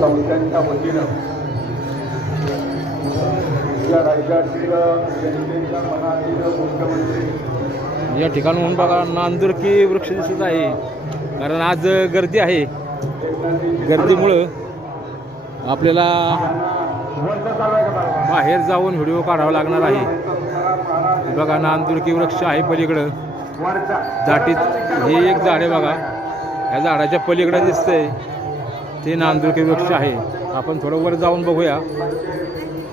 संस्थांच्या वतीनं या राज्यातील जनतेच्या मनातील मुख्यमंत्री या ठिकाणून बघा नांदुरकी वृक्ष दिसत आहे. कारण आज गर्दी आहे. गर्दीमुळं आपल्याला बाहेर जाऊन व्हिडिओ काढावा लागणार आहे. बघा नांदुरकी वृक्ष आहे पलीकडं. दाटीत हे एक झाड आहे बघा. या झाडाच्या पलीकडं दिसतंय. ते नांदुळके वृक्ष आहे. आपण थोडं वर जाऊन बघूया.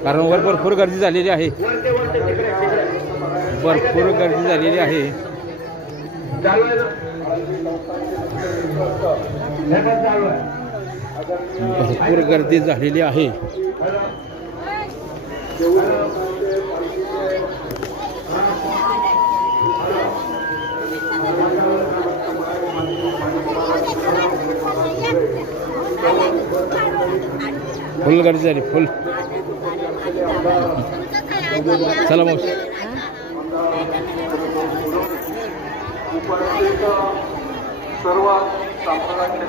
कारण वर भरपूर गर्दी झालेली आहे. भरपूर गर्दी झालेली आहे. भरपूर गर्दी झालेली आहे. फुल गर्दी झाली फुल. चला मग.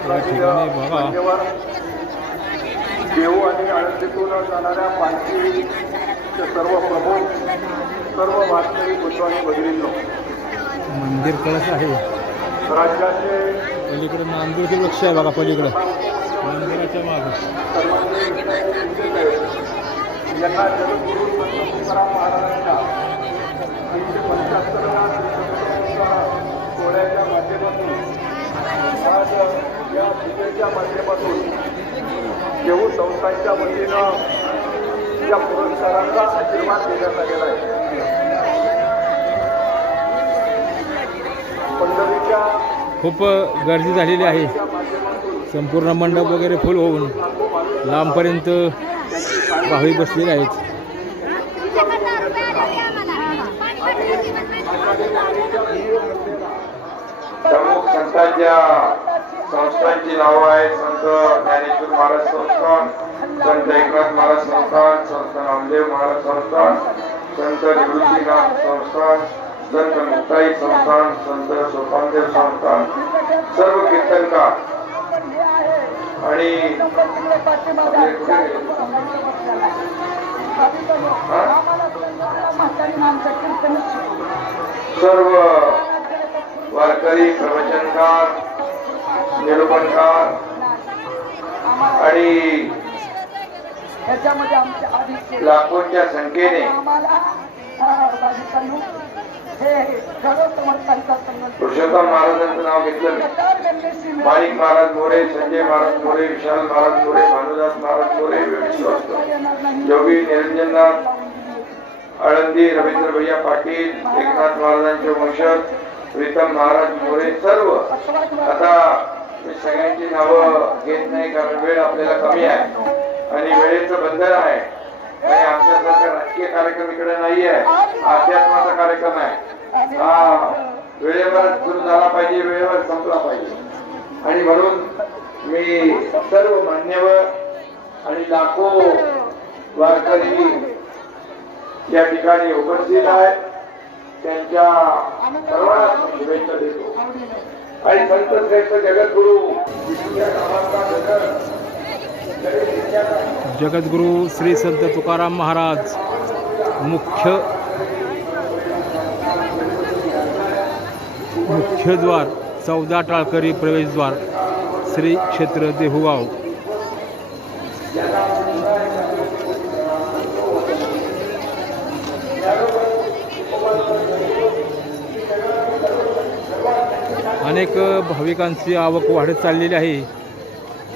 या ठिकाणी बघा. देऊ आणि आळंदीतून जाणाऱ्या पालखीचे सर्व प्रमुख सर्व आणि भगिनींनो मंदिर कळस आहे. राज्याचे पलीकडे नांदूरचे वृक्ष आहे बघा पलीकडं. मंदिराच्या मागं. यांना तीनशे सोहळ्याच्या माध्यमातून आज या पूजेच्या माध्यमातून देऊ संस्थांच्या वतीनं या पुरस्कारांचा आशीर्वाद देण्यात आलेला आहे पंढरीच्या खूप गर्दी झालेली आहे. संपूर्ण मंडप वगैरे फुल होऊन लांबपर्यंत भाविक बसलेले आहेत. प्रमुख संतांच्या संस्थांची नावं आहेत. संत ज्ञानेश्वर महाराज संस्थान संत एकनाथ महाराज संस्थान संत नामदेव महाराज संस्थान संत निवृत्तीनाथ संस्थान संत मुक्ताई संस्थान संत सोपानदेव संस्थान. सर्व कीर्तनकार आणि? सर्व वारकरी प्रवचनकार निरूपणकार आणि लाखोंच्या संख्येने पुरुषोत्तम महाराजांचं नाव घेतलं माणिक महाराज मोरे संजय महाराज मोरे विशाल महाराज मोरे भानुदास महाराज मोरे योगी निरंजननाथ आळंदी रवींद्र भैया पाटील एकनाथ महाराजांचे वंशज प्रीतम महाराज मोरे सर्व. आता मी सगळ्यांची नावं घेत नाही कारण वेळ आपल्याला कमी आहे आणि वेळेचं बंधन आहे. आणि आमच्यासारखा राजकीय कार्यक्रम इकडे नाही आहे कार्यक्रम आहे. हा वेळेवर सुरू झाला पाहिजे वेळेवर संपला पाहिजे. आणि म्हणून मी सर्व मान्यवर आणि लाखो वारकरी या ठिकाणी उपस्थित आहेत. त्यांच्या सर्वांना शुभेच्छा देतो. आणि संत श्रेष्ठ जगद्गुरु जगद्गुरु श्री संत तुकाराम महाराज मुख्य मुख्यद्वार चौदा टाळकरी प्रवेशद्वार श्री क्षेत्र देहुगाव. अनेक भाविकांची आवक वाढत चाललेली आहे.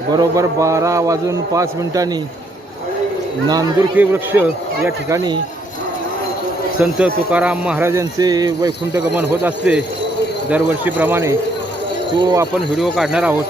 बरोबर बारा वाजून पाच मिनिटांनी नांदुरकी वृक्ष या ठिकाणी संत तुकाराम महाराजांचे वैकुंठ गमन होत असते. दरवर्षीप्रमाणे तो आपण व्हिडिओ काढणार आहोत.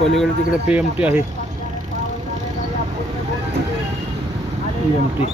पलीकडे तिकडे पी एम टी आहे. P M T